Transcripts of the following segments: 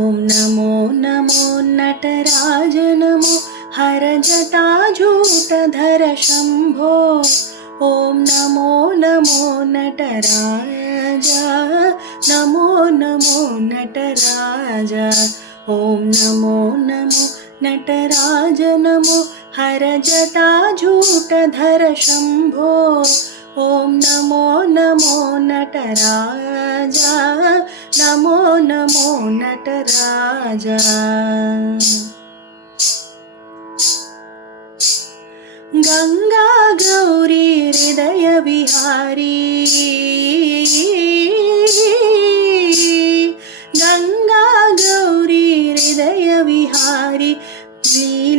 ॐ नमो नमो नटराज नमो हरजटाजूटधर शम्भो ॐ नमो नमो नटराज नमो नमो नटराज। ॐ नमो नमो नटराज नमो हरजटाजूटधर शम्भो ॐ नमो नमो नटराज नमो नमो नटराज। गङ्गा गौरी हृदयविहारी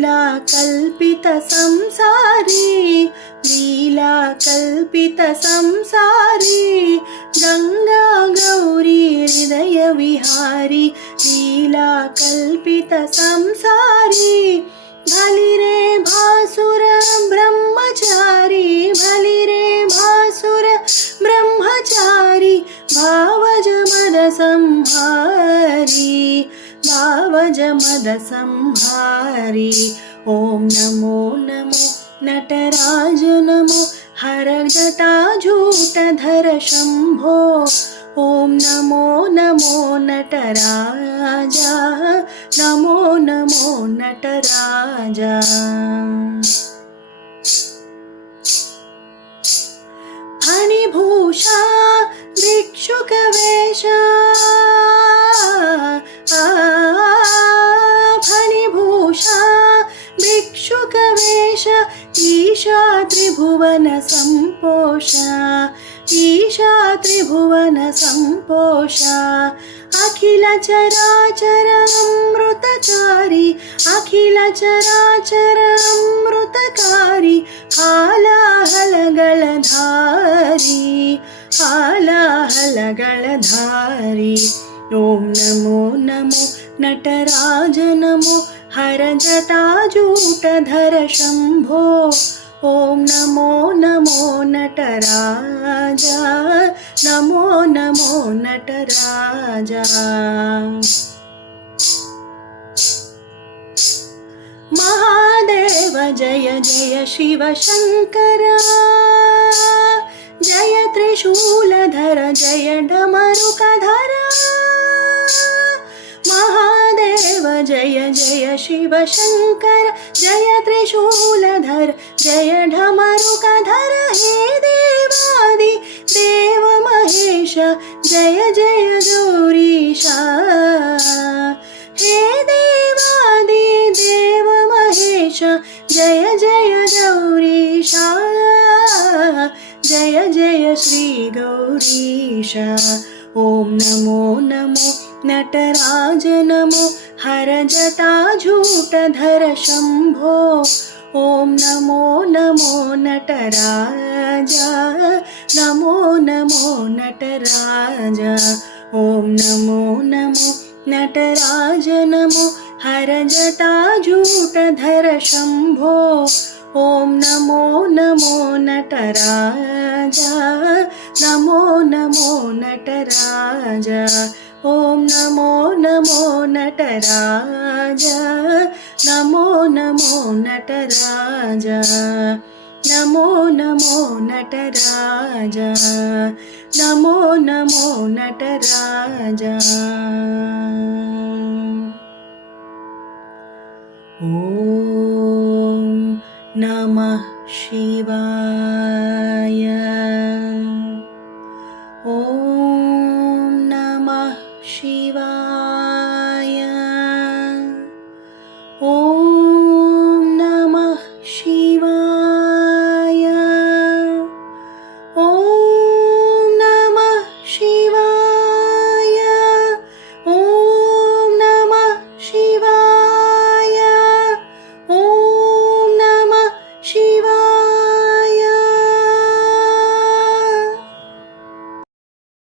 लीलाकल्पितसंसारी लीलाकल्पितसंसारी गङ्गा गौरी हृदयविहारी लीलाकल्पितसंसारी भलिरे भासुर ब्रह्मचारी भलिरे भासुर ब्रह्मचारी भावजमदसंहारी भावजमदसंहारी। ॐ नमो नमो नटराज नमो हरजटाजूटधर शम्भो ॐ नमो नमो नटराज। नमो नमो नटराज। फणिभूषा भिक्षुकवेश ईशा त्रिभुवनसम्पोष ईशा त्रिभुवनसम्पोष अखिलचराचरमृतचारी अखिलचराचरमृतकारी हालाहलगलधारी हालाहलगलधारी। ॐ नमो नमो नटराज नमो हरजटाजूटधर शम्भो ॐ नमो नमो नटराज नमो नमो नटराज महादेव जय जय शिवशङ्कर जय त्रिशूलधर जय डमरुकधर महादेव जय शिव शिवशङ्कर जय त्रिशूलधर, जय ढमरुकधर, हे देवादि देव महेश, जय जय गौरीशा हे देवादि देव महेश, जय जय गौरीशा जय जय श्रीगौरीश ॐ नमो नमो नटराज नमो हरजटाजूटधर शम्भो ॐ नमो नमो नटराज नमो नमो नटराज। ॐ नमो नमो नटराज नमो हरजटाजूटधर शम्भो ॐ नमो नमो नटराज नमो नमो नटराज। ॐ नमो नमो नटराज। नमो नमो नटराज। नमो नमो नटराज। नमो नमो नटराज। ॐ नमः शिवाय